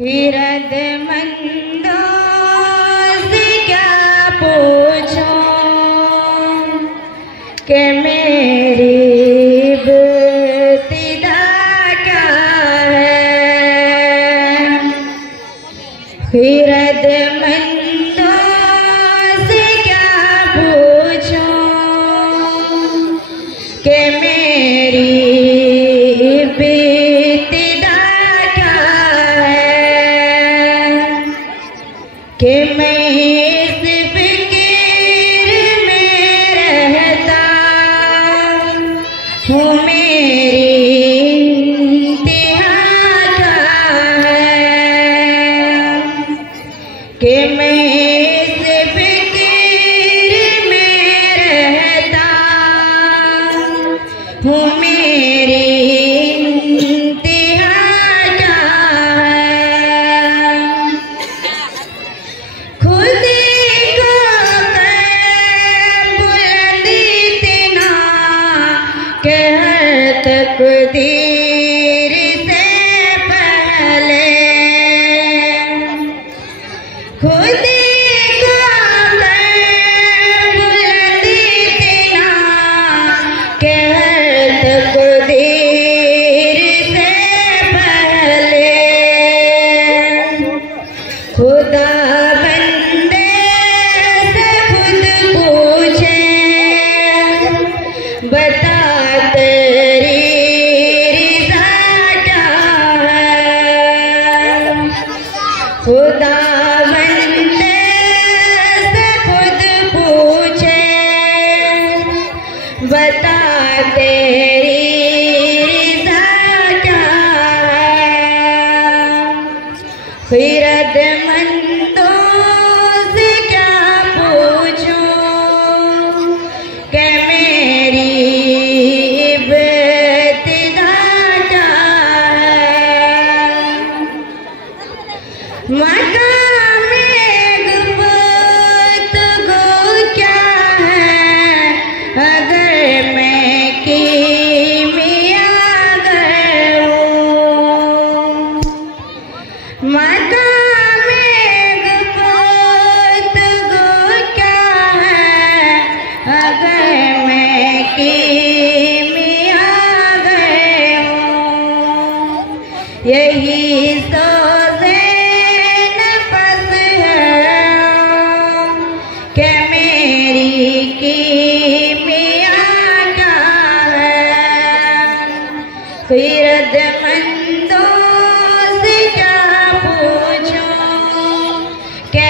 हिरदमंदों से क्या पूछूं कि मेरी इब्तिदा क्या है। हिरदमंदों से क्या पूछूं कि मेरी कि मैं इस फिक्र में रहता हूँ मेरी इंतहा क्या है। कि मैं इस फिक्र में रहता हूँ मेरी तकदीर से पहले खुद को बुलंदी इतना कि हर तकदीर से पहले खुदा बंदे से खुद पूछे बता खुदा बंदे से खुद पूछे बता तेरी रज़ा क्या है। हिरदमंदों से क्या पूछूं कि मेरी इब्तिदा क्या है। मकामे गुफ्तगू क्या है अगर मैं कीमिया गए हूँ। मकामे गुफ्तगू क्या है अगर मैं कीमिया गए हूँ। यही सोचे कि मेरी कीमिया क्या है। हिरदमंदों से क्या पूछूं कि